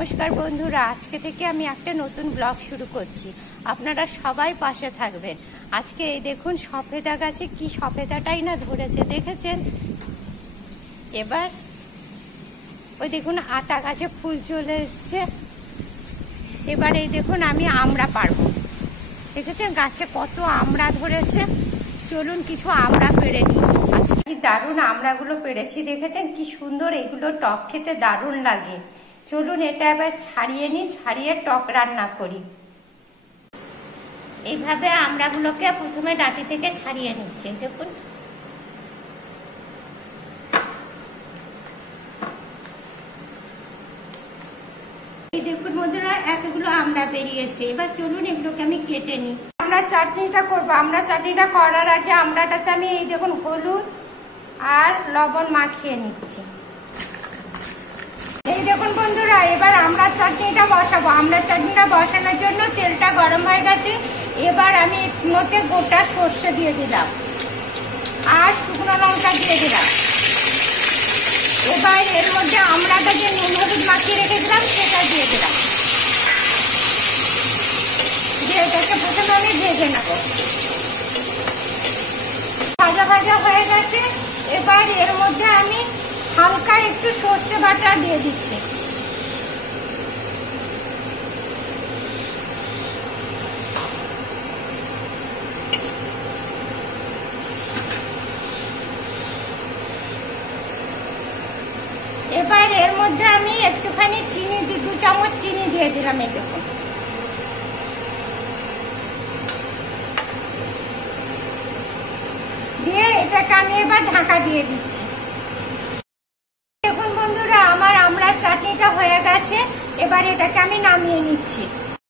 নমস্কার বন্ধুরা, আজকে থেকে আমি একটা নতুন ব্লগ শুরু করছি। আপনারা সবাই পাশে থাকবেন। আজকে এই দেখুন সফেদা গাছে কি সফেদাটাই না ধরেছে, দেখেছেন? এবার ওই দেখুন আতা গাছে ফুল চলে এসছে। এবার এই দেখুন আমি আমড়া পারবো। দেখেছেন গাছে কত আমড়া ধরেছে। চলুন কিছু আমড়া পেড়ে নিই। আজকে কি দারুণ আমড়াগুলো পেড়েছি, দেখেছেন কি সুন্দর। এগুলো টক খেতে দারুণ লাগে। চলুন এটা এবার ছাড়িয়ে নিই, ছাড়িয়ে টক রান্না করি। এইভাবে আমড়াগুলোকে প্রথমে ডাঁটি থেকে ছাড়িয়ে নিচ্ছি। দেখুন এই দেখুন বন্ধুরা, এতগুলো আমড়া বেরিয়েছে। এবার চলুন এগুলোকে আমি কেটে নিই। আমরা চাটনিটা করবো। আমরা চাটনিটা করার আগে আমড়াটাতে আমি এই দেখুন হলুদ আর লবণ মাখিয়ে নিচ্ছি। এই দেখুন বন্ধুরা, এবার আমরা চাটনিটা বসাবো। আমরা চাটনিটা বসানোর জন্য তেলটা গরম হয়ে গেছে। এবার আমি এর মধ্যে গোটা সর্ষে দিয়ে দিলাম আর শুকনো লঙ্কা দিয়ে দিলাম। এবার এর মধ্যে আমড়াটা যে নুন হলুদ মাখিয়ে রেখেছিলাম সেটা দিয়ে দিলাম। দিয়ে এটাকে প্রথমে আমি ভেজে নেব। ভাজা ভাজা হয়ে গেছে। এবার এর মধ্যে আমি হালকা একটু সর্ষে বাটা দিয়ে দিচ্ছি। এবার এর মধ্যে আমি একটুখানি চিনি 2 চামচ চিনি দিয়ে দিলাম। এই দেখুন দিয়ে এটাকে আমি এবার ঢাকা দিয়ে দিচ্ছি। দেখুন বন্ধুরা, আমার আমড়ার চাটনিটা হয়ে গেছে। এবার এটাকে আমি নামিয়ে